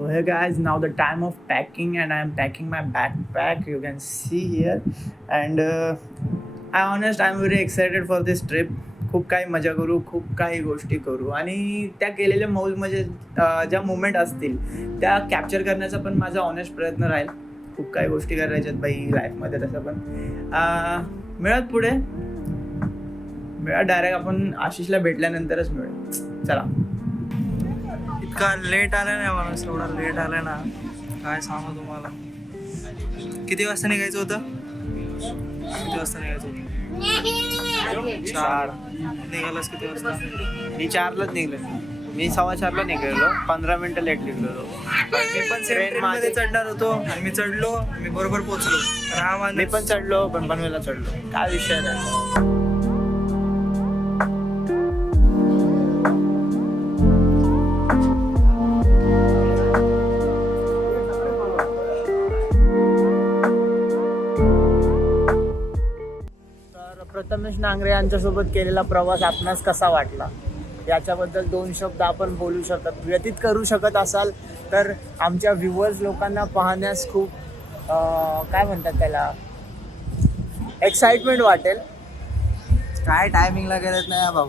Hey guys, now the time of packing, and I am packing my backpack. You can see here, and I'm very excited for this trip. खूप काही मजा करू, खूप काही गोष्टी करू आणि त्या केलेल्या मौज म्हणजे ज्या मुवमेंट असतील त्या कॅप्चर करण्याचा पण माझा ऑनेस्ट प्रयत्न राहील. खूप काही गोष्टी करायच्यात बाई लाईफमध्ये तसं पण मिळत पुढे मिळत डायरेक्ट आपण आशिषला भेटल्यानंतरच मिळेल. चला. इतका लेट आलाय ना माणूस, एवढा लेट आलाय ना काय सांगू तुम्हाला. किती वाजता निघायचं होतं? किती वाजता निघायचं होतं? 4. निघालास किती वाजता? मी 4लाच निघलो. मी 4:15ला निघालो, 15 मिनिटं लेट निघलो. मी पण ट्रेनमध्ये चढणार होतो आणि मी चढलो, मी बरोबर पोहोचलो. मी पण चढलो, पण पनवेलला चढलो. काय विषय नाही. प्रथमेश नांगरे यांच्यासोबत केलेला प्रवास आपणास कसा वाटला याच्याबद्दल 2 शब्द आपण बोलू शकत व्यतीत करू शकत असाल तर आमच्या व्ह्युअर्स लोकांना पाहण्यास खूप काय म्हणतात त्याला एक्साइटमेंट वाटेल. काय टायमिंगला करत नाही भाऊ,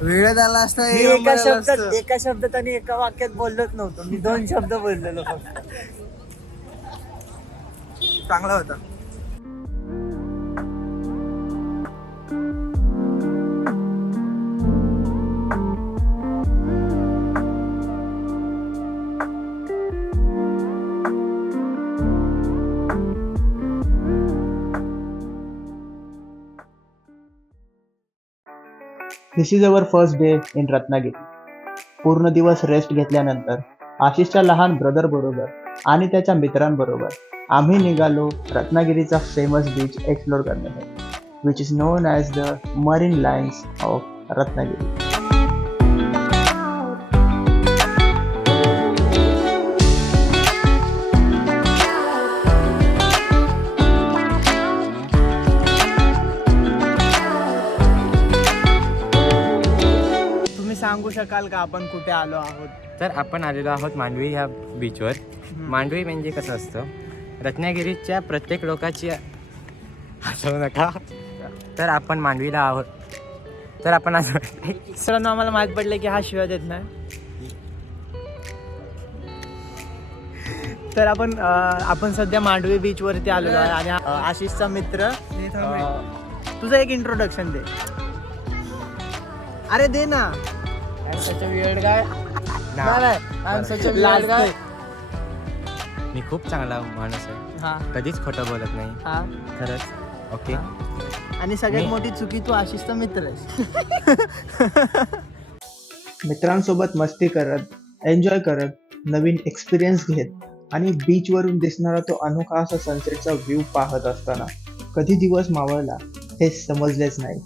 वेळ झाला असता. एका शब्दात आणि एका वाक्यात बोललोच नव्हतो मी, 2 शब्द बोललेलो फक्त. चांगला होता. This is our first day in Ratnagiri. पूर्ण दिवस रेस्ट घेतल्यानंतर आशिषच्या लहान ब्रदर बरोबर आणि त्याच्या मित्रांबरोबर आम्ही निघालो रत्नागिरीचा फेमस बीच एक्सप्लोर करण्यासाठी, which is non as the marine lines of Ratnagiri. सांगू शकाल का आपण कुठे आलो आहोत? तर आपण आलेलो आहोत मांडवी ह्या बीचवर. मांडवी म्हणजे कसं असतं, रत्नागिरीच्या प्रत्येक लोकांची हसवू नका. तर आपण मांडवीला आहोत. तर आपण आज सरांना आम्हाला माहीत पडलं की हा शिवाय देत नाही. तर आपण सध्या मांडवी बीचवरती आलेलो आहे आणि आशिषचा मित्र. तुझं एक इंट्रोडक्शन दे. अरे दे ना. मी खूप चांगला माणूस आहे, कधीच खोटं बोलत नाही. खरंच. ओके. आणि सगळ्यात मोठी चुकी तू आशिषचा मित्र आहेस. मित्रांसोबत मस्ती करत, एन्जॉय करत, नवीन एक्सपिरियन्स घेत आणि बीचवरून दिसणारा तो अनोखा असा सनसेटचा व्ह्यू पाहत असताना कधी दिवस मावळला हे समजलेच नाही.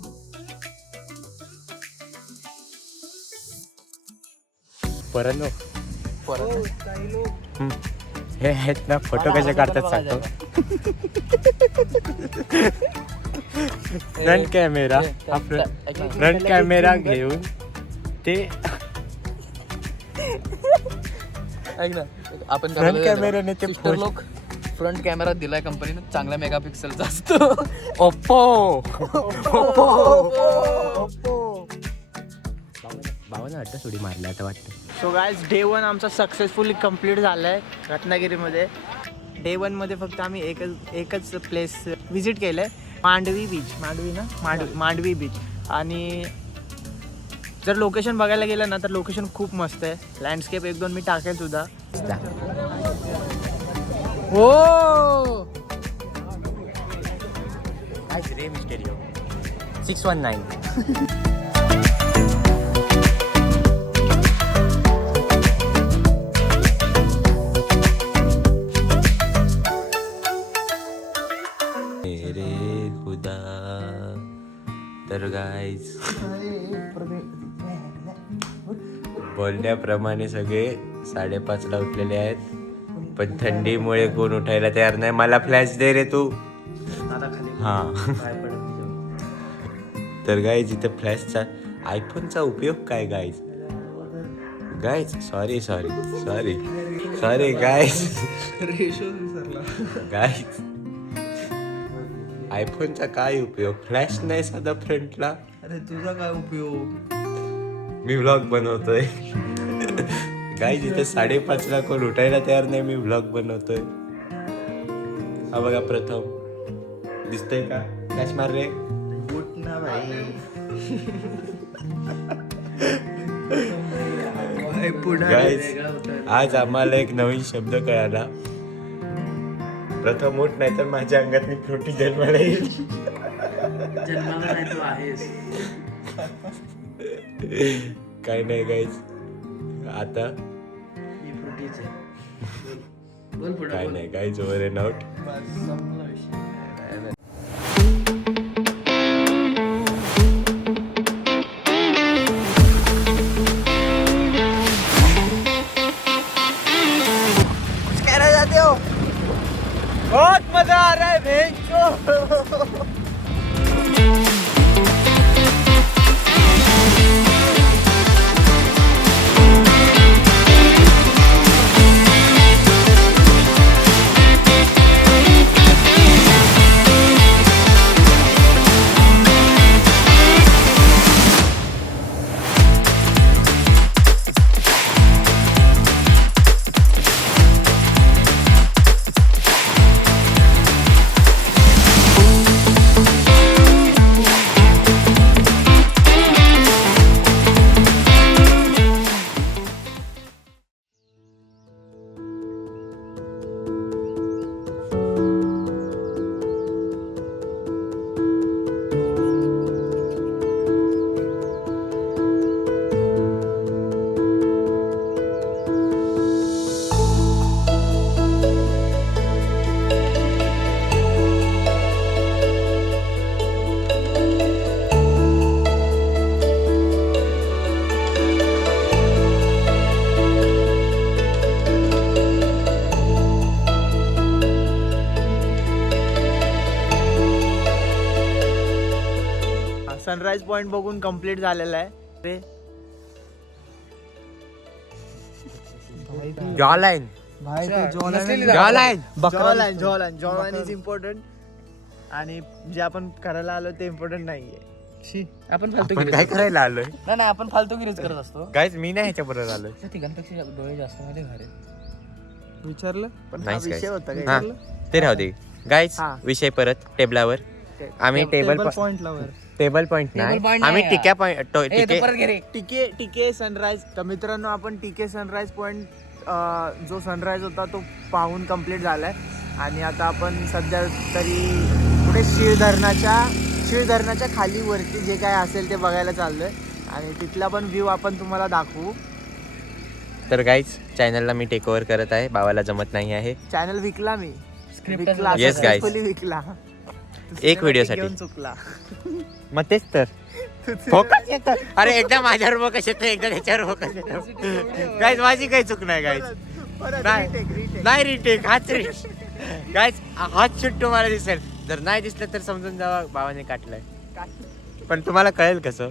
हे आहेत ना फोटो कसे काढतात सांगतो. फ्रंट कॅमेरा घेऊन ते ऐक ना, आपण फ्रंट कॅमेराने ते लोक फ्रंट कॅमेरा दिलाय कंपनीने, चांगल्या मेगापिक्सेलचा असतो. ओप्पो बाबांना अड्डा सोडी मारल्या आता वाटतं. सो गाईज, डे 1 आमचा सक्सेसफुली कंप्लीट झाला आहे रत्नागिरीमध्ये. डे 1 मध्ये फक्त आम्ही एकच प्लेस विजिट केलं आहे, मांडवी बीच. मांडवी बीच. आणि जर लोकेशन बघायला गेलं ना तर लोकेशन खूप मस्त आहे. लँडस्केप 1-2 मी टाकेल सुद्धा. हो रे मिस्टेरिओ 619. तर गाईज, बोलण्याप्रमाणे सगळे 5:30ला उठलेले आहेत, पण थंडीमुळे कोण उठायला तयार नाही. मला फ्लॅश दे रे तू. हा. तर गाईज, इथं फ्लॅशचा आयफोनचा उपयोग काय guys? Guys sorry guys ratio विसरला. गाईज आयफोनचा काय उपयोग? फ्लॅश नाही साधा फ्रंटला. अरे तुझा काय उपयोग? मी व्लॉग बनवतोय. गाईज इथे 5:30ला कोण उठायला तयार नाही, मी व्लॉग बनवतोय. हा बघा प्रथम दिसतंय का? फ्लॅश मार रे. उठ ना भाई. गाईज आज आम्हाला एक नवीन शब्द कळाला. प्रथम उठ नाही तर माझ्या अंगात फ्रुटी जन्माला येईल. जन्माला नाही तू आहेस. काय नाही गाईज, आता ही फ्रुटीच आहे. बोल पुढे काय नाही गाईज, ओव्हर अँड आउट. संपला विषय. बहुत मजा आ रहा है भेंचो. सनराइज पॉइंट बघून कंप्लीट झालेला आहे. जॉलाईन जॉलाईन इज इम्पॉर्टंट आणि जे आपण करायला आलो ते इम्पॉर्टंट नाहीये. आपण आपण फालतूगिरी काय करायला आलोय? नाही आपण फालतूगिरीच करत असतो. गाईज मी नाही ह्याच्या बरोबर आलोय. त्या तिघांपेक्षा डोळे जास्त मध्ये घारे. विचारलं पण हा Nice, विषय guys. होता हा काय? ते राहू दे गाईज. हा. विषय परत टेबलावर. आम्ही टेबल पॉइंटला वर. टेबल पॉइंट Table नाही, point आम्ही नाही. टिक्या पॉइंट ए, तू परत घे रे. टीके सनराइज. तर मित्रांनो आपण टीके सनराइज पॉइंट जो सनराइज होता तो पाहून कंप्लीट झालाय आणि आता आपण सध्या तरी पुढे शीळ धरणाच्या खाली वरती जे काय असेल ते बघायला चाललोय आणि तिथला पण व्ह्यू आपण तुम्हाला दाखवू. तर गाईज चॅनलला मी टेक ओव्हर करत आहे, भावाला जमत नाही आहे. चॅनल विकला मी. Script विकला Yes, guys. successfully विकला. एक व्हिडिओसाठी. घेऊन चुकला. मग तेच तर फोकस येतं. अरे एकदा माझ्यावर फोकस येतं, एकदा त्याच्यावर फोकस येतं. गाईज माझी काही चूक नाही गाईज. नाही रिटेक, हाच गाईज हाच शूट तुम्हाला दिसेल. जर नाही दिसलं तर समजून जावा भावाने काटलाय. पण तुम्हाला कळेल कसं?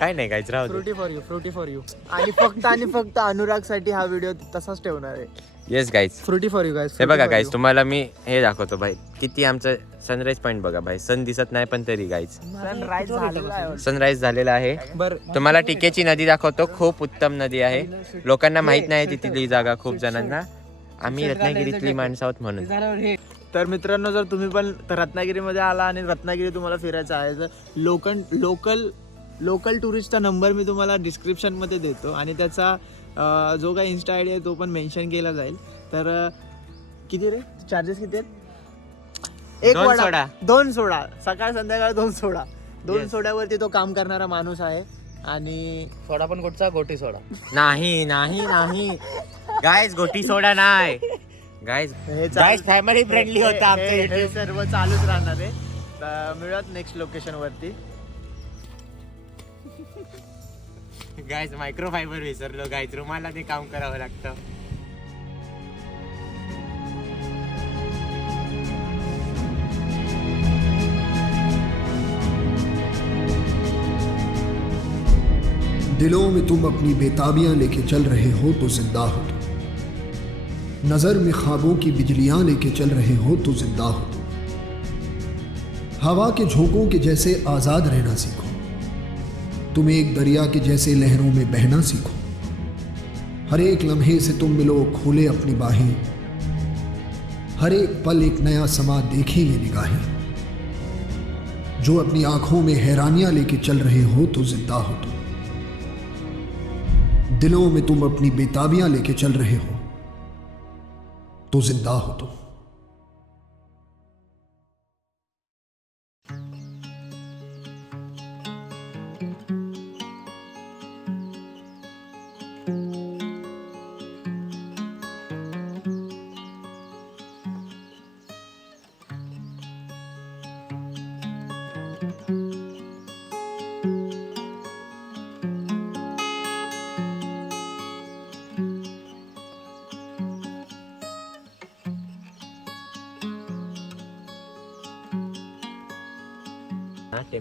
काय नाही गाईज, राहू दे. फ्रुटी फॉर यू आणि फक्त अनुराग साठी हा व्हिडिओ तसाच ठेवणार आहे. Yes guys. Frooti for you guys. हे बघा गाईज, तुम्हाला मी हे दाखवतो भाई, किती आमचं सनराईज पॉईंट बघा भाई. सन दिसत नाही पण तरी गाईज सनराइज झालेला आहे. सनराईज झालेला आहे. बरं तुम्हाला टिकेची नदी दाखवतो, खूप उत्तम नदी आहे. लोकांना माहित नाही तिथली जागा, खूप जणांना. आम्ही रत्नागिरीतली माणसं आहोत म्हणून. झाल्यावर हे तर मित्रांनो, जर तुम्ही पण रत्नागिरीमध्ये आला आणि रत्नागिरी तुम्हाला फिरायचं आहे तर लोकल टुरिस्टचा नंबर मी तुम्हाला डिस्क्रिप्शनमध्ये देतो आणि त्याचा जो काही इन्स्टा आय डी आहे तो पण मेन्शन केला जाईल. तर किती रे चार्जेस किती आहेत? एक दोन वडा, सोडा. 2 सोडा, सकाळ संध्याकाळ 2 सोडा. 2 Yes. सोड्यावरती तो काम करणारा माणूस आहे. आणि सोडा पण कुठचा? गोटी सोडा. नाही नाही नाही गाईज, गोटी सोडा नाही गाईज. गाईज फॅमिली फ्रेंडली होता आमचं हे YouTube. सर्व चालूच राहणार आहे. तर मिळत नेक्स्ट लोकेशन वरती. गाईज मायक्रोफायबर विसरलो गाईज, रुमाला ते काम करावं लागतं. दिलों में तुम अपनी बेताबियां लेके चल रहे हो तो जिंदा हो तुम, नजर में ख्वाबों की बिजलियां लेके चल रहे हो तो जिंदा हो तुम। हवा के झोंकों के जैसे आजाद रहना सीखो, तुम एक दरिया के जैसे लहरों में बहना सीखो। हर एक लम्हे से तुम मिलो खोले अपनी बाहें, हर एक पल एक नया समा देखे ये निगाहें। जो अपनी आंखों में हैरानियां लेके चल रहे हो तो जिंदा हो तुम, दिलों में तुम अपनी बेताबियां लेके चल रहे हो तो जिंदा हो तुम।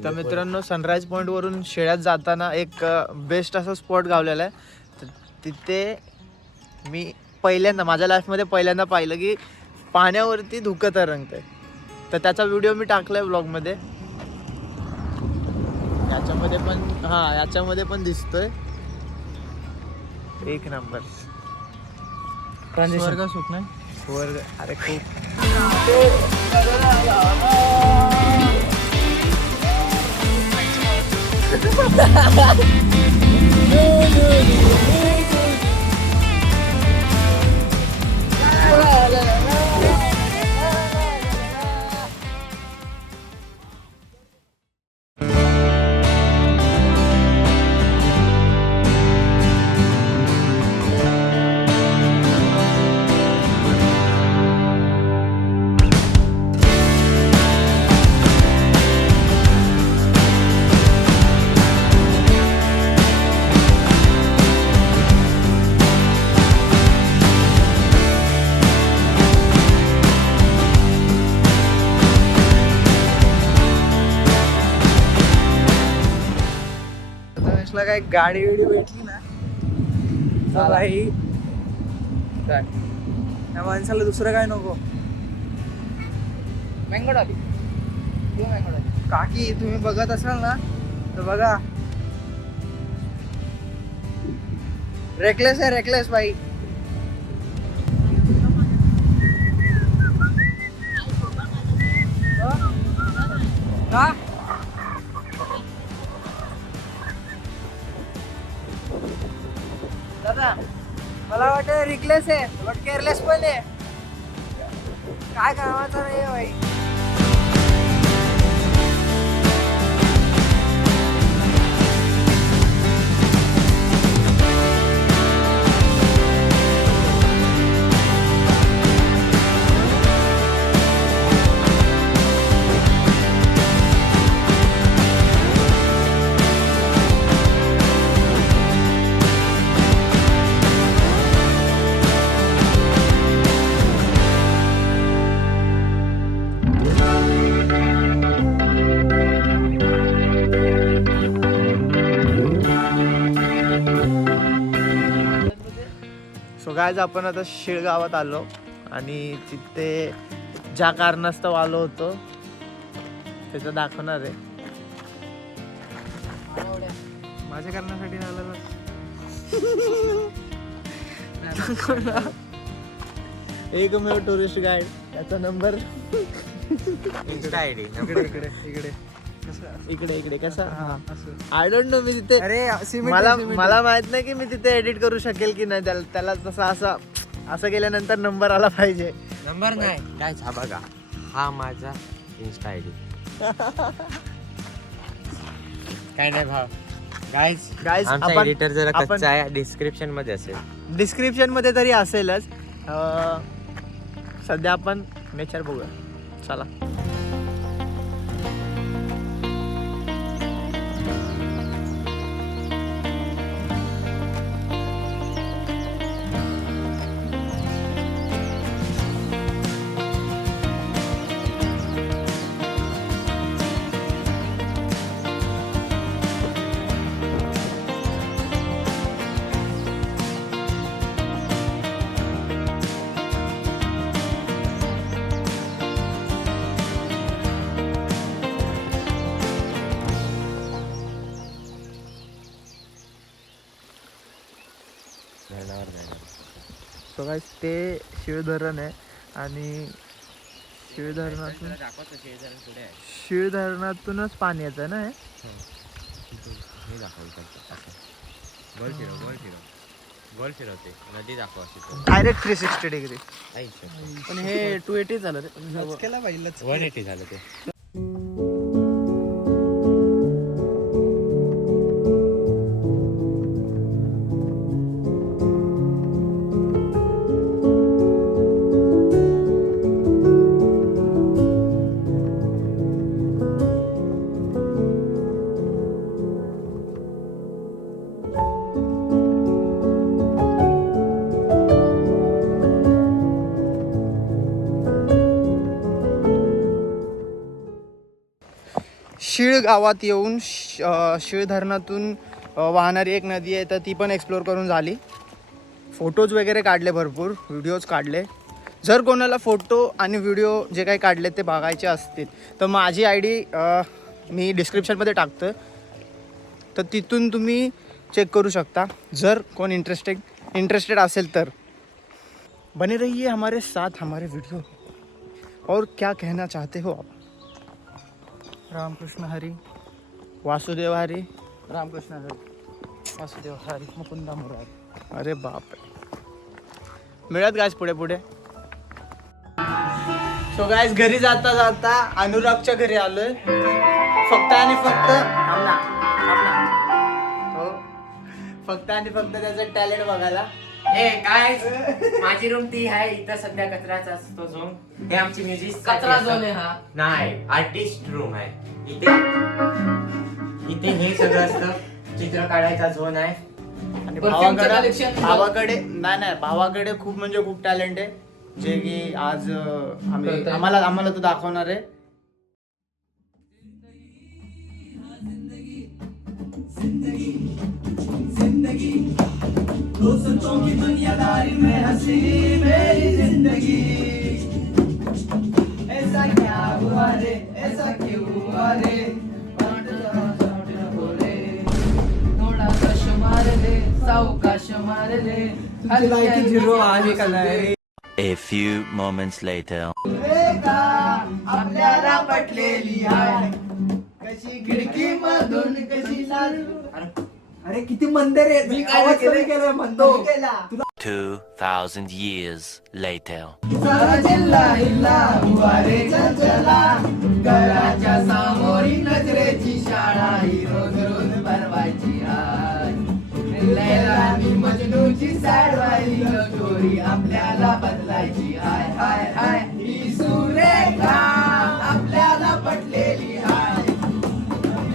तर मित्रांनो, सनराईज पॉईंट वरून शेळ्यात जाताना एक बेस्ट असा स्पॉट गावलेला आहे. तर तिथे मी पहिल्यांदा माझ्या लाईफमध्ये पहिल्यांदा पाहिलं की पाण्यावरती धुकं तरंगतंय. तर त्याचा व्हिडिओ मी टाकलाय ब्लॉगमध्ये. याच्यामध्ये पण दिसतोय. एक नंबर स्वर्ग सुख नाही स्वर्ग. अरे खूप काय गाडी विडी भेटली ना तर भाई काय त्या माणसाला दुसरं काय नको. मँगोडाली काकी तुम्ही बघत असाल ना तर बघा, रेकलेस आहे रेकलेस भाई. का दादा मला वाटतं रिकलेस आहे बट केअरलेस पण आहे. काय कामाचं नाही आहे भाई. सो गायज आपण आता शिळगावात आलो आणि तिथे ज्या कारणास्तव आलो होतो त्याचं दाखवणार आहे. माझ्या कारणासाठी आलेलो एकमेव टुरिस्ट गाईड. त्याचा नंबर इन्स्टा आयडी इकडे इकडे इकडे इकडे इकडे कसा. I don't know. मी तिथे मला माहित नाही की मी तिथे एडिट करू शकेल की नाही. त्याला तसा असं केल्यानंतर नंबर आला पाहिजे. नंबर नाही काय हा बघा, हा माझा इन्स्टा आयडी. काय नाही भाव. गाईज आमचा एडिटर जरा कच्चा आहे. डिस्क्रिप्शन मध्ये असेल. डिस्क्रिप्शन मध्ये तरी असेलच. सध्या आपण नेचर बघूया. चला. सो गाईज ते शिळधरण आहे आणि शिळधरणातून शिळधरणातूनच पाणी येतं ना हे. हे दाखवलं गोल फिरवते नदी दाखव अशी डायरेक्ट 360 डिग्री. पण हे 280 झालं रे. केला पाहिजे 180 झालं ते. शीळ गावात येऊन शीळ धरणातून वाहणारी एक नदी आहे तर ती पण एक्सप्लोअर करून झाली. फोटोज वगैरे काढले, भरपूर व्हिडिओज काढले. जर कोणाला फोटो आणि व्हिडिओ जे काही काढले ते बघायचे असतील तर माझी ID मी डिस्क्रिप्शनमध्ये टाकतो, तर तिथून तुम्ही चेक करू शकता जर कोण इंटरेस्टेड असेल तर. बने रहिए हमारे साथ, हमारे वीडियो. और क्या कहना चाहते हो आप? रामकृष्ण हरी, वासुदेव हरी. रामकृष्ण हरी, वासुदेव हरी, मुकुंदा मुरारी. अरे बाप रे. मिळत गायस पुढे पुढे. सो गायस घरी जाता जाता अनुरागच्या घरी आलोय. फक्त आणि फक्त हो, फक्त आणि फक्त त्याचं टॅलेंट बघायला. हे काय माझी रूम ती आहे इथं सध्या कचराचा असतो झोन. हे आमची म्युझिक कचरा झोन आहे हा. नाही आर्टिस्ट रूम आहे इथे. इथे हे सगळं असतं, चित्र काढायचा झोन आहे. आणि Perfume चं collection. भावाकडे खूप म्हणजे खूप टॅलेंट आहे, जे की आज करतोय. आम्हाला तो दाखवणार आहे. A few moments later. आपल्याला पटलेली आहे कशी खिडकी मधून कशी अरे किती मंदिर आहे. मी काय केलं म्हणतो 2,000 years later. जिल्हा हिल्ला हुवारे चंचला घराच्या समोरी नजरेची शाळा ही रोज रोज भरवायची आहे. लैला आणि मजनूची सॅड वाली स्टोरी आपल्याला बदलायची. हाय हाय हाय ही सुरेखा आपल्याला पटलेली आहे.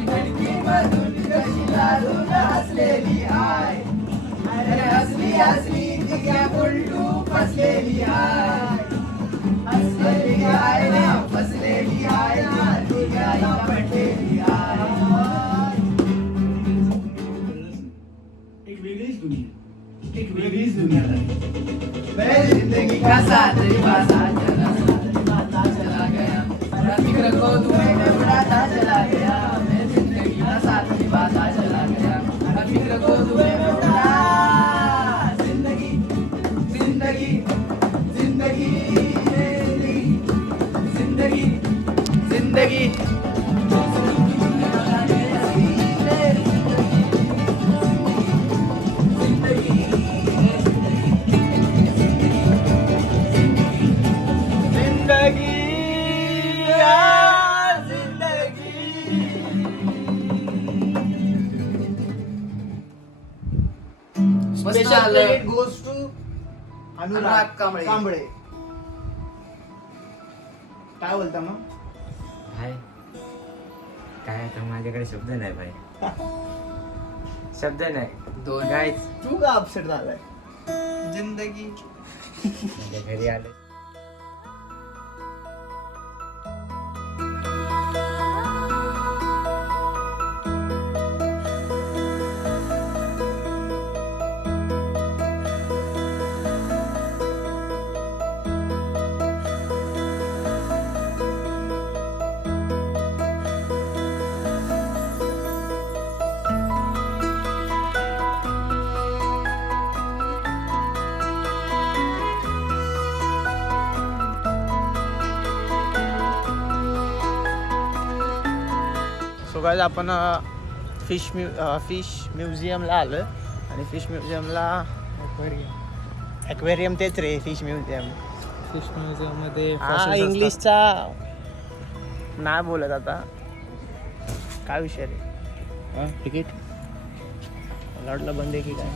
खिडकीमधून कशी लाजून हसलेली आहे. अरे हसली हसली ती क्या उलटू फसलेली आहे. हसलेली आहे ना फसलेली आहे ना ती गायला पटलेली आहे. मैं जिंदगी का साथ निभाता चला गया. फिक्र को तुम्हें घबराता चला गया. मैं जिंदगी का साथ निभाता चला गया. फिक्र को तुम्हें घबरा. जिंदगी जिंदगी जिंदगी जिंदगी जिंदगी Special credit goes to Anurag Kamble. काय बोलता मग? भाई काय आता माझ्याकडे शब्द नाही भाई. शब्द नाही. दोन गाईज तू का अपसेट झालाय? जिंदगी माझ्या घरी आले. गाइस आपण फिश म्युझियमला आलो आहे आणि फिश म्युझियमला ॲक्वेरियम तेच रे फिश म्युझियम. फिश म्युझियममध्ये हा इंग्लिशचा नाही बोलत आता. काय विषय रे? तिकीट मला वाटलं बंद आहे की काय.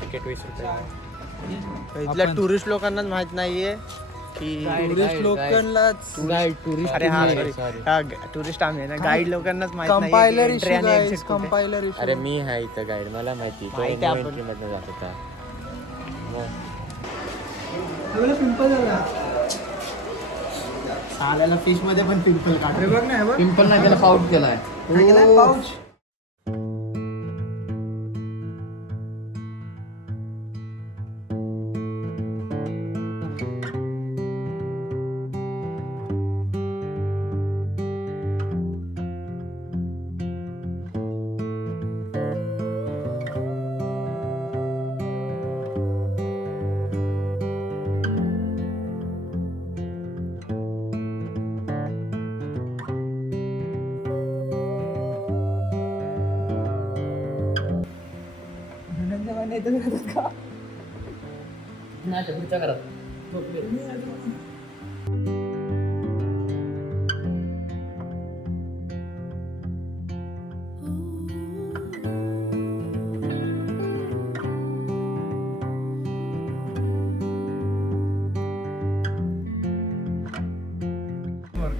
तिकीट 20 रुपये. इथल्या टुरिस्ट लोकांनाच माहित नाहीये की टुरिस्ट लोकांनाच टुरिस्ट अरे हा सॉरी टुरिस्ट आम्ही ना गाईड लोकांनाच माहित कंपायलर नाही इशू entry आणि गाइस, exit कुठे. Compiler issue. अरे मी आहे इथं गाईड, मला माहिती. तो माहिती आहे no आपण. entry मधनं जात होता. साल्याला फिश मध्ये पण पिंपल काढले बघ ना. पिंपल नाही त्याला पाऊट केलाय. पाऊच. पुढच्या घरात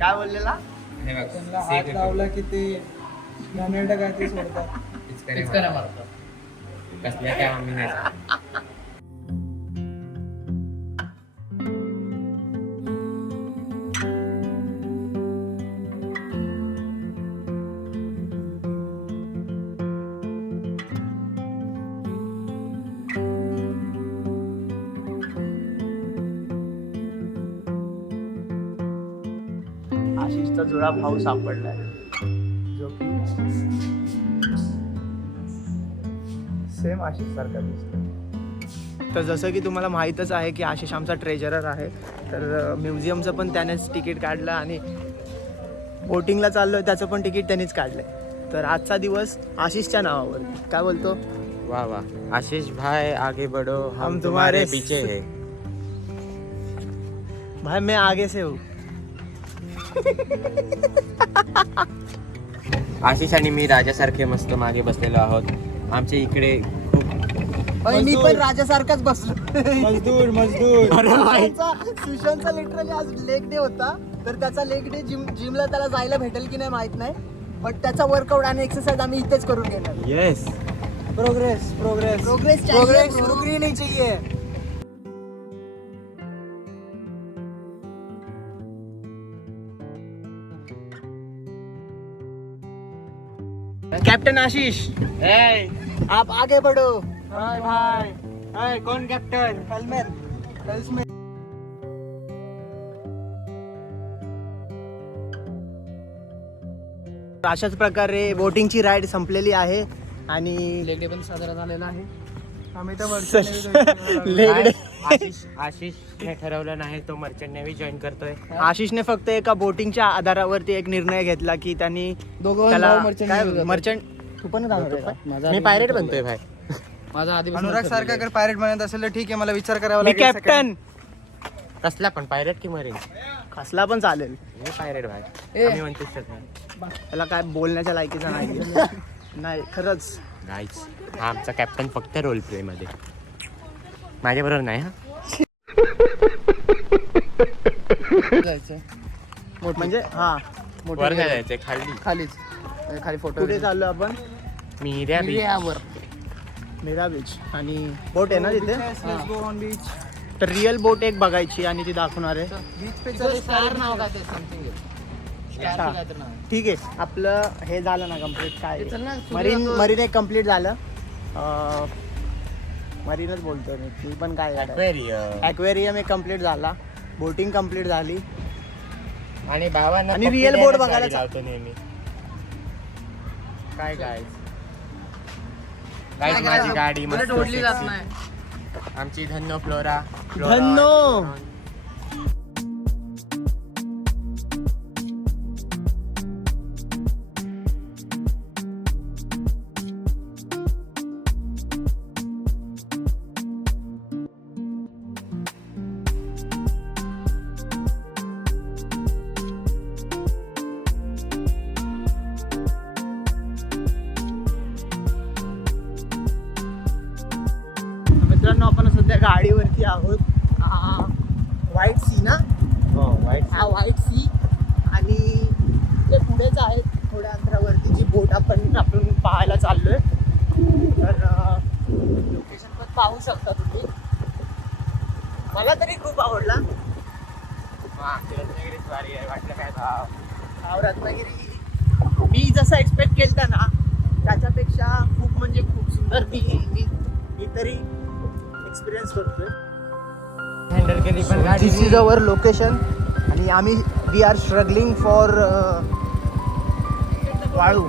काय बोललेला? हात लावला की ते घाणेरडं काय ते सोडतात. पिचकाऱ्या मारतात. कसल्या काय आम्ही नाही सांगत. आशिषचा जुळा भाऊ सापडलाय जो की सेम आशिष सारखा दिसतो. तर जसं की तुम्हाला माहीतच आहे की आशिष आमचा ट्रेजरर आहे. तर म्युझियमचं पण त्यानेच तिकीट काढलं आणि बोटिंगला चाललोय त्याचं पण तिकीट त्यानेच काढलंय. तर आजचा दिवस आशिषच्या नावावर. काय बोलतो? वाह वाह. आशीष भाई आगे बढ़ो, हम तुम्हारे पीछे है. भाई मैं आगे से हूँ. आशिष आणि मी राजासारखे मस्त मागे बसलेलो आहोत. आमच्या इकडे खूप मी पण राजासारखाच बसलो. मजदूर सुशांतचा लिटरली आज लेग डे होता. तर त्याचा लेग डे जिमला त्याला जायला भेटेल की नाही माहित नाही. बट त्याचा वर्कआउट आणि एक्सरसाइज आम्ही इथेच करून घेणार. येस. प्रोग्रेस रुकनी नहीं चाहिए. कैप्टन आशीष, आप आगे बढ़ो. भाई कौन कैप्टन? हेल्मेट. अशाच प्रकारे बोटिंगची राईड संपलेली आहे आणि लेग डे पण साजरा झालेला आहे. आम्ही तर लेग डे आशिषने ठरवलं नाही, तो मर्चंट नेव्ही जॉईन करतोय. आशिषने फक्त एका बोटिंगच्या आधारावरती एक निर्णय घेतला की त्यांनी त्याला मर्चंट. तू पण मी पायरेट बनतोय भाई. माझा आधी अनुराग सारखा अगर पायरेट बनत असेल तर ठीक आहे, मला विचार करावा लागेल. कॅप्टन कसला पण पायरेट की मरीन? कसला पण चालेल. मी पायरेट भाई. आम्ही 29 त्याला काय बोलण्याच्या लायकीचा नाही. नाही खरंच गाईज, हा आमचा कॅप्टन फक्त रोल प्ले मध्ये, माझ्या बरोबर नाही. हा जायचं म्हणजे हा वर नाही जायचंय, खाली फोटो कुठे चाललो आपण? मीरा बीच. मीरा बीच आणि बोट आहे ना तिथे. तर रिअल बोट एक बघायची आणि ती दाखवणार आहे. अच्छा, ठीक आहे. आपलं हे झालं ना कम्प्लीट. काय मरीन एक कम्प्लीट झालं. मरीनच बोलतोय मी, ती पण काय ॲक्वेरियम एक कम्प्लीट झाला. बोटिंग कम्प्लीट झाली आणि बाबांना आणि रिअल बोट बघायला लावतो नेहमी. काय माझी गाडी मस्त ओढली जात sexy. नाही. आमची धन्नो फ्लोरा. धन्नो. आपल्या गाडीवरती आहोत. व्हाईट सी ना, हा व्हाईट सी. आणि ते पुढेच आहे थोड्या अंतरावरती जी बोट आपण पाहायला चाललोय. तर लोकेशन पण पाहू शकता तुम्ही. मला तरी खूप आवडला. रत्नागिरीच भारी आहे, वाटलं काय भाव. रत्नागिरी मी जसं एक्सपेक्ट केलं ना त्याच्यापेक्षा खूप म्हणजे खूप सुंदर मी तरी एक्सपिरियन्स करतोय. हँडल केली पण गाडी. दिस इज अवर लोकेशन आणि आम्ही वी आर स्ट्रगलिंग फॉर वाळू.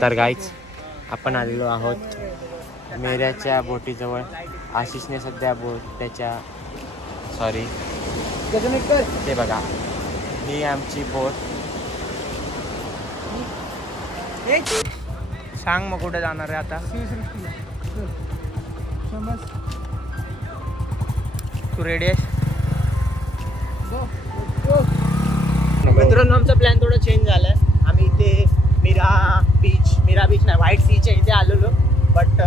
तर गाईच आपण आलेलो आहोत मेऱ्याच्या बोटीजवळ. आशिषने सध्या बोट त्याच्या ते बघा, ही आमची बोट. सांग मग कुठे जाणार आहे आता. तू रेडी आहेस? मित्रांनो आमचा प्लॅन थोडा चेंज झालाय. आम्ही इथे मीरा बीच नाही व्हाईट सीच्या इथे आलेलो. बट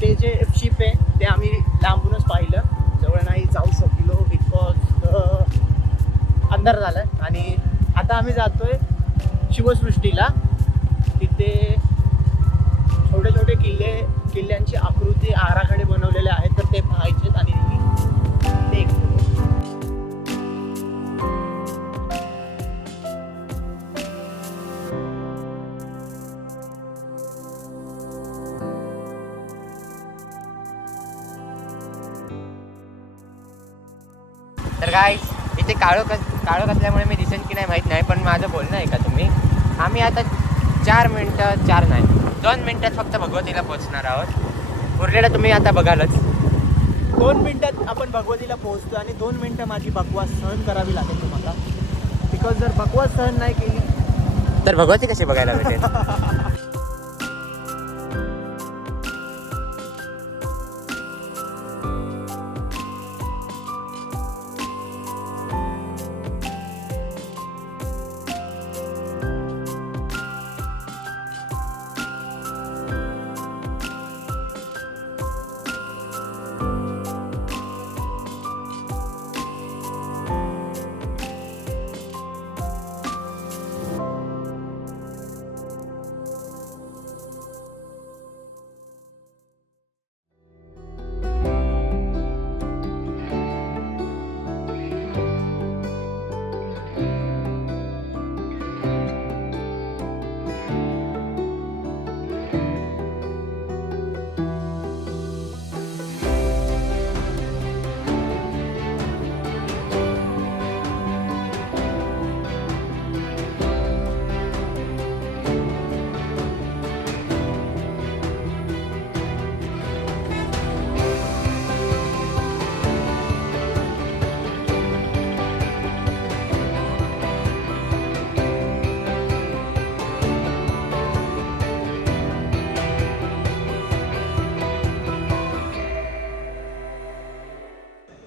ते जे शिप आहे ते आम्ही लांबूनच पाहिलं, जवळ नाही जाऊ शकलो बिकॉज अंधार झालाय. आणि आता आम्ही जातोय शिवसृष्टीला. तिथे छोटे छोटे किल्ल्यांची आकृती आराखडे बनवलेले आहेत, तर ते पाहायचेत आणि ते तर गाईस इथे काळोख असल्यामुळे मी दिसेन की नाही माहीत नाही, पण माझं बोलणं आहे का तुम्ही. आम्ही आता 2 मिनिटात फक्त भगवतीला पोहोचणार आहोत. उरलेलं तुम्ही आता बघालच. 2 मिनिटात आपण भगवतीला पोहोचतो आणि 2 मिनिटं माझी बकवास सहन करावी लागेल तुम्हाला. बिकॉज जर बकवास सहन नाही केली तर भगवती कशी बघायला भेटेल.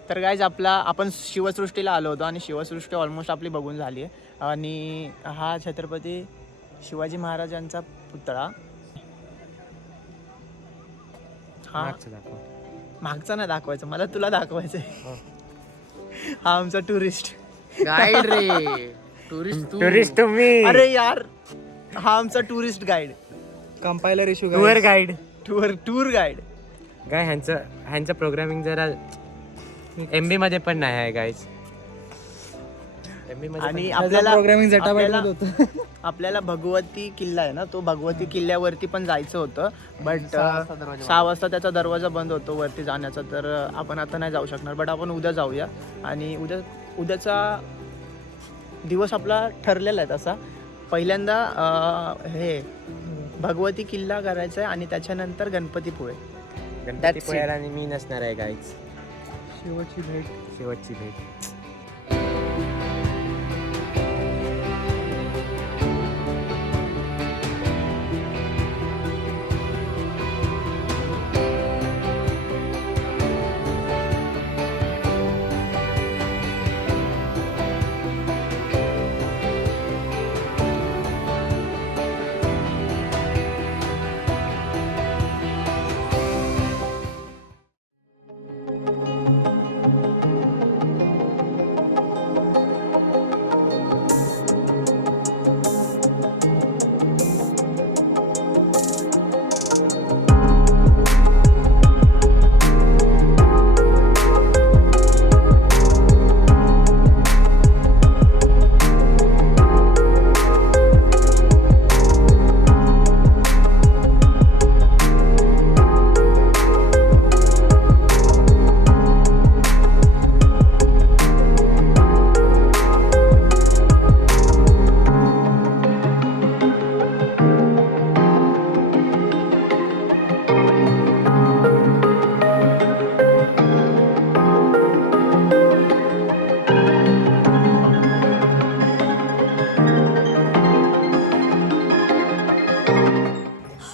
तर गाईज आपण शिवसृष्टीला आलो होतो आणि शिवसृष्टी ऑलमोस्ट आपली बघून झाली आहे. आणि हा छत्रपती शिवाजी महाराजांचा पुतळा. हा मागचा नाही दाखवायचं मला, तुला दाखवायचं आहे. हा आमचा टुरिस्ट गाईड रे. टुरिस्ट तुम्ही. अरे यार, हा आमचा tourist guide, compiler issue tour guide. Tour guide. काय ह्यांचं प्रोग्रामिंग जरा MB मध्ये पण नाही आहे गाईज. आणि आपल्याला प्रोग्रामिंग झटाबाईट आपल्याला- होतं. आपल्याला भगवती किल्ला आहे ना, तो भगवती किल्ल्यावरती पण जायचं होतं, बट 6 वाजता त्याचा दरवाजा बंद होतो वरती जाण्याचा, तर आपण आता नाही जाऊ शकणार. बट आपण उद्या जाऊया. आणि उद्याचा दिवस आपला ठरलेला आहे तसा. पहिल्यांदा हे भगवती किल्ला करायचा आहे आणि त्याच्यानंतर गणपतीपुळे. गणपतीपुळ्याला आणि मी नसणार आहे गाईच. शेवटची भेट. शेवटची भेट.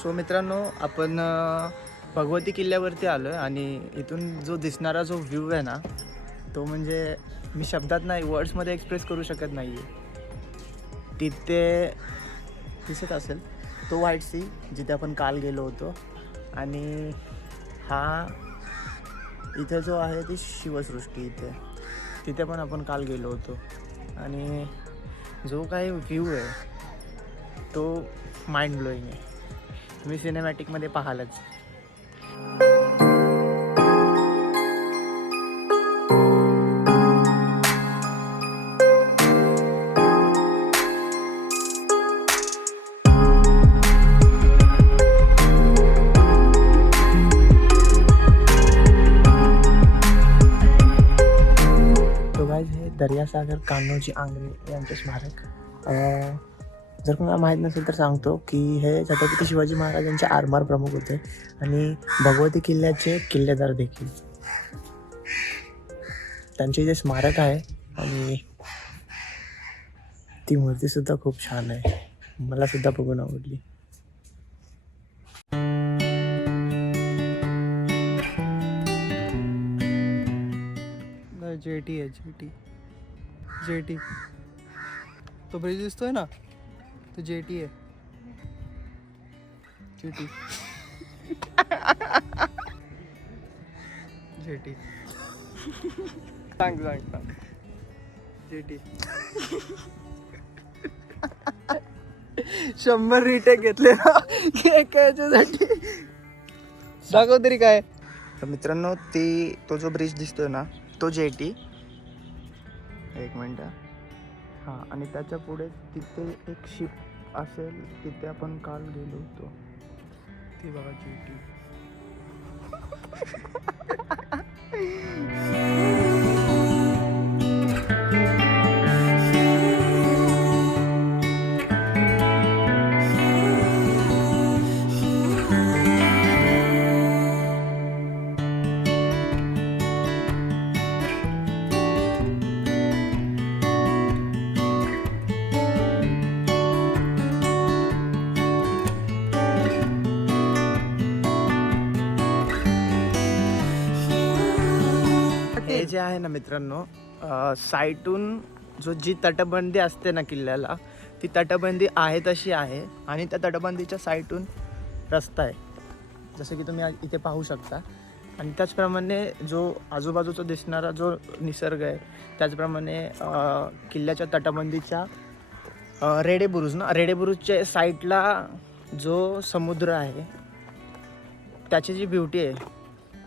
सो मित्रांनो, आपण भगवती किल्ल्यावरती आलो आहे आणि इथून जो दिसणारा जो व्ह्यू आहे ना, तो म्हणजे मी शब्दात नाही, वर्ड्समध्ये एक्सप्रेस करू शकत नाही आहे. तिथे दिसत असेल तो व्हाईट सी जिथे आपण काल गेलो होतो, आणि हा इथे जो आहे ती शिवसृष्टी तिथे पण आपण काल गेलो होतो. आणि जो काही व्ह्यू आहे तो माइंड ब्लोईंग आहे. तुम्ही सिनेमॅटिकमध्ये पाहालच. तो गाईज हे दर्यासागर कान्होजी आंग्रे यांचे स्मारक. जर कोणाला माहीत नसेल तर सांगतो की हे छत्रपती शिवाजी महाराजांचे आरमार प्रमुख होते आणि भगवती किल्ल्याचे किल्लेदार देखील. त्यांचे जे स्मारक आहे आणि ती मूर्तीसुद्धा खूप छान आहे, मला सुद्धा बघून आवडली. जेटी आहे, जेटी. तो ब्रिज दिसतोय ना, तो जेटी आहे. जेटी. जेटी. सांग. जेटी. 100 रिटेक घेतले ना याच्यासाठी. दाखव तरी काय. तर मित्रांनो, तो जो ब्रिज दिसतोय ना, तो जेटी. एक मिनटं. हां, आणि त्याच्या पुढे तिथे एक शिप असेल, तिथे आपण काल गेलो होतो. ती बघा जेटी. हे जे आहे ना मित्रांनो, साईटून जी तटबंदी असते ना किल्ल्याला, ती तटबंदी आहे तशी आहे आणि त्या तटबंदीच्या साईटून रस्ता आहे, जसं की तुम्ही इथे पाहू शकता. आणि त्याचप्रमाणे जो आजूबाजूचा दिसणारा जो निसर्ग आहे, त्याचप्रमाणे किल्ल्याच्या तटबंदीच्या रेडेबुरुजच्या साईडला जो समुद्र आहे, त्याची जी ब्युटी आहे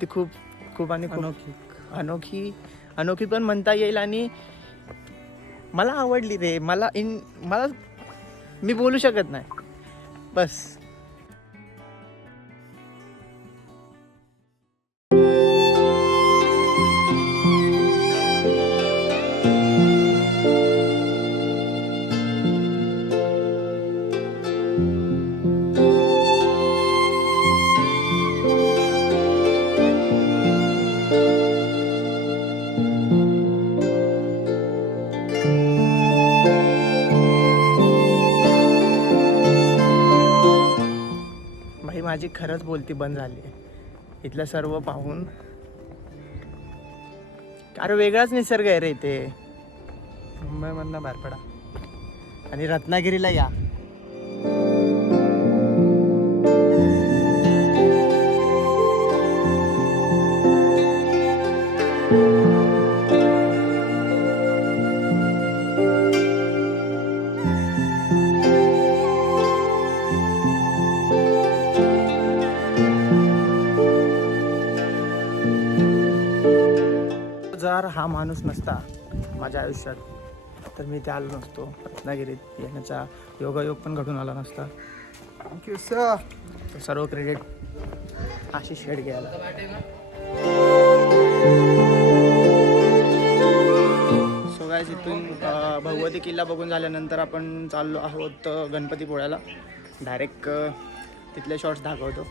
ती खूप खूप आणि खूप अनोखी पण म्हणता येईल. आणि मला आवडली रे. मला मी बोलू शकत नाही बस. भाई माझी खरंच बोलती बंद झाली आहे इथलं सर्व पाहून. अरे वेगळाच निसर्ग आहे रे इथे. मुंबईमधनं बाहेर पडा आणि रत्नागिरीला या. जर हा माणूस नसता माझ्या आयुष्यात तर मी ते आलो नसतो. रत्नागिरीत येण्याचा योगायोग पण घडून आला नसता. Thank you sir. सर्व क्रेडिट आशिष शेड घ्यायला. सो गाइस इथून भगवती किल्ला बघून झाल्यानंतर आपण चाललो आहोत गणपतीपुळ्याला. डायरेक्ट तिथले शॉट्स दाखवतो.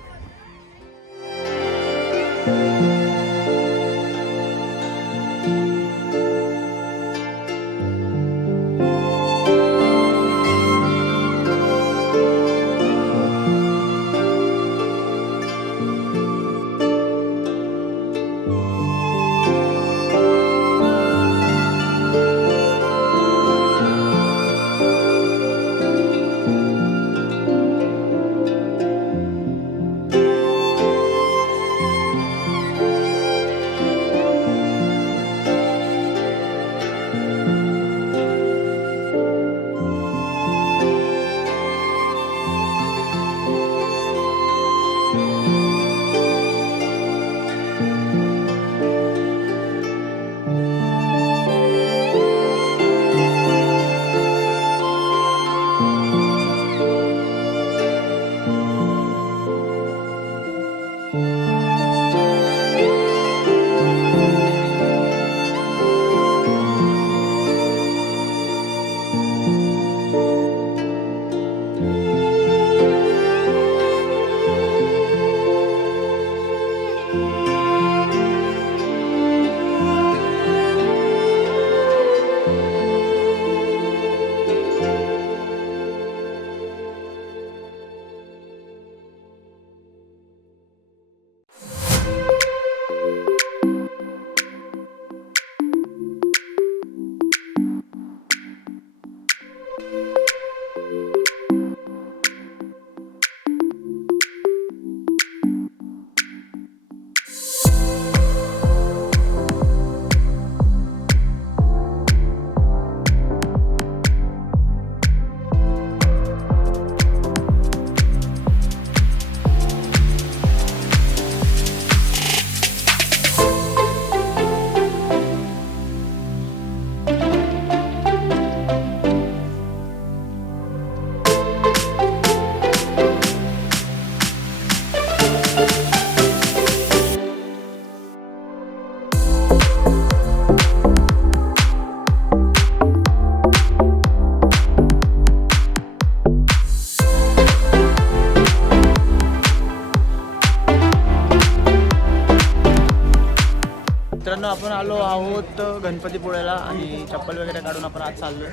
मित्रांनो आपण आलो आहोत गणपतीपुळ्याला आणि चप्पल वगैरे काढून आपण आज चाललोय.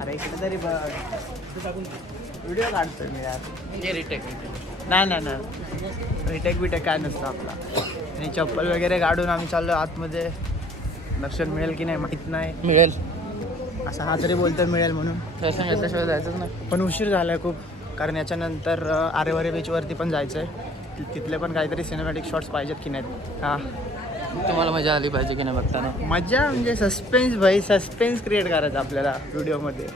अरे इकडे तरी बघ व्हिडिओ काढतोय मी यार. नाही रिटेक बिटेक काय नसतं आपला. आणि चप्पल वगैरे काढून आम्ही चाललो आतमध्ये. दर्शन मिळेल की नाही माहीत नाही. मिळेल असं हा तरी बोलतोय मिळेल म्हणून. दर्शन घेतल्याशिवाय जायचंच ना. पण उशीर झाला आहे खूप. कारण याच्यानंतर आरेवारे बीचवरती पण जायचं आहे. तिथले पण काहीतरी सिनेमॅटिक शॉट्स पाहिजेत की नाहीत. हां तुम्हाला मजा आली पाहिजे की नाही बघताना. मजा म्हणजे सस्पेन्स भाई. सस्पेन्स क्रिएट करायचं आपल्याला व्हिडिओमध्ये.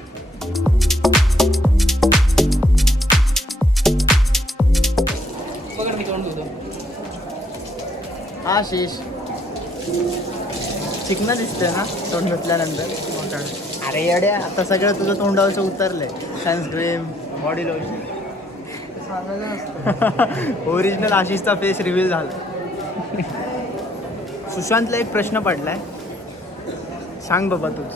हा शीश चिकना दिसतोय ना तोंड धुतल्यानंतर. अरे येड्या, आता सगळं तुझं तोंडावरचं उतरलंय. Sunscreen, body lotion. ओरिजिनल आशिषचा फेस रिव्हील झाला. सुशांतला एक प्रश्न पडलाय, सांग बाबा तूच.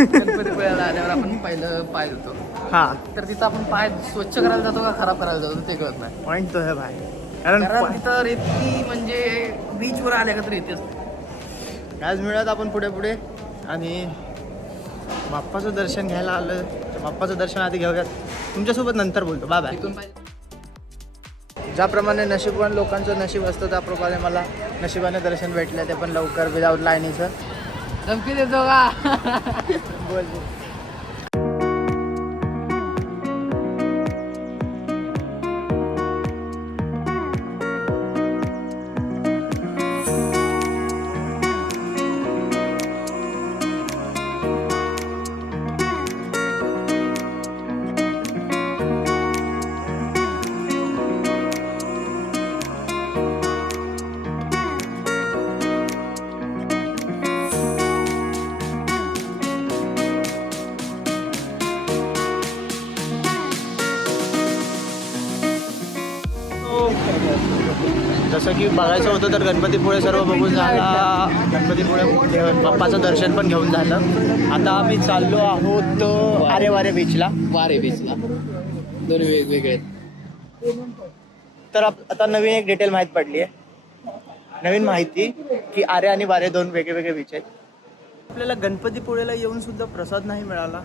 गणपतीपुळ्याला आल्यावर आपण पहिलं पाय धुतो, हा तर तिथं आपण पाय स्वच्छ करायला जातो का खराब करायला जातो ते कळत नाही. पॉईंट तो है भाई. कारण कारण तिथं रेती म्हणजे बीचवर आल्या का तर येतेच. आज मिळत आपण पुढे पुढे आणि बाप्पाचं दर्शन घ्यायला आलं. बाप्पाचं दर्शन आधी घेऊयात, तुमच्यासोबत नंतर बोलतो. Bye bye. तिथून पाहिजे ज्याप्रमाणे नशीबवान लोकांचं नशीब असतं त्याप्रमाणे मला नशिबाने दर्शन भेटलं, ते पण लवकर विदाऊट लाईनीचं. धमकी देतो का? बोल. जसं की बघायचं होतं तर गणपतीपुळे सर्व बघून झाला. गणपतीपुळे बाप्पाचं दर्शन पण घेऊन झालं. आता आम्ही चाललो आहोत आरेवारे बीचला. वारे बीचला दोन वेगवेगळे. तर आता नवीन एक डिटेल माहीत पडली आहे, नवीन माहिती की आरे आणि वारे दोन वेगळे बीच आहेत. आपल्याला गणपतीपुळेला येऊन सुद्धा प्रसाद नाही मिळाला.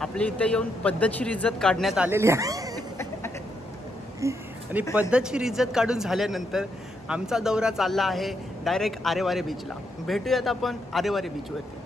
आपल्या इथे येऊन पद्धतशीर इज्जत काढण्यात आलेली आहे. आणि पद्धतशीर इज्जत काढून झाल्यानंतर आमचा दौरा चालला आहे डायरेक्ट आरेवारे बीचला. भेटूयात आपण आरेवारे बीचवरती.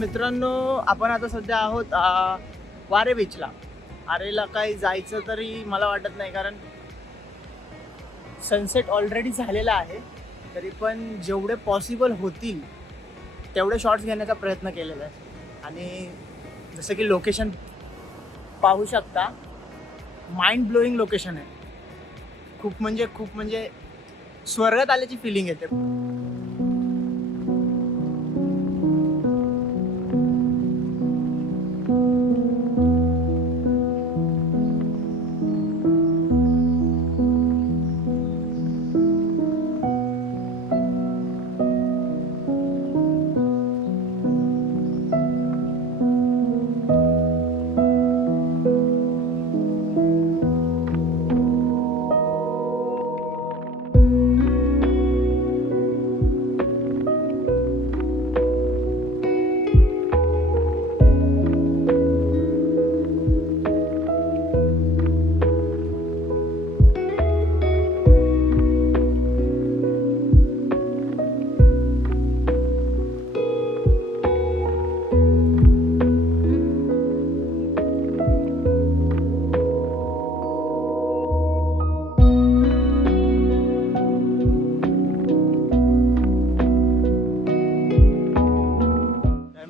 मित्रांनो, आपण आता सध्या आहोत वारे बीचला. आरेला काही जायचं तरी मला वाटत नाही, कारण सनसेट ऑलरेडी झालेला आहे. तरी पण जेवढे पॉसिबल होतील तेवढे शॉट्स घेण्याचा प्रयत्न केलेला आहे. आणि जसं की लोकेशन पाहू शकता, माइंड ब्लोईंग लोकेशन आहे. खूप म्हणजे स्वर्गात आल्याची फिलिंग येते.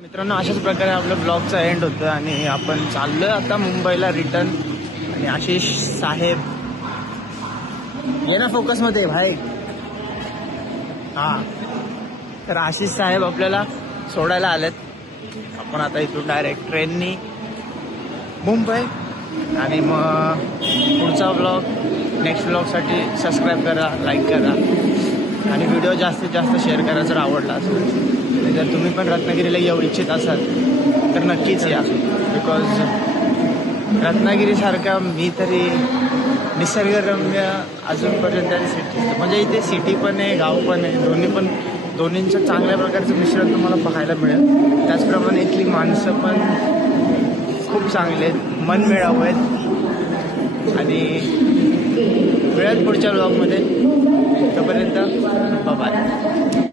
मित्रांनो, अशाच प्रकारे आपलं ब्लॉगचा एंड होतं आणि आपण चाललोय आता मुंबईला रिटर्न. आणि आशिष साहेब ये ना फोकसमध्ये भाई. हां, तर आशिष साहेब आपल्याला सोडायला आलेत. आपण आता इथून डायरेक्ट ट्रेननी मुंबई आणि मग पुढचा व्लॉग नेक्स्ट व्लॉगसाठी सबस्क्राईब करा, लाईक करा आणि व्हिडिओ जास्तीत जास्त शेअर करा जर आवडला असेल. आणि जर तुम्ही पण रत्नागिरीला येऊ इच्छित असाल तर नक्कीच या. बिकॉज रत्नागिरीसारखा मी तरी निसर्गरम्य अजूनपर्यंत सिटी, म्हणजे इथे सिटी पण आहे, गाव पण आहे, दोन्हींचं चांगल्या प्रकारचं मिश्रण तुम्हाला पाहायला मिळेल. त्याचप्रमाणे इथली माणसं पण खूप चांगले आहेत, मनमिळावू आहेत. आणि वेळात पुढच्या ब्लॉगमध्ये. तोपर्यंत बाय.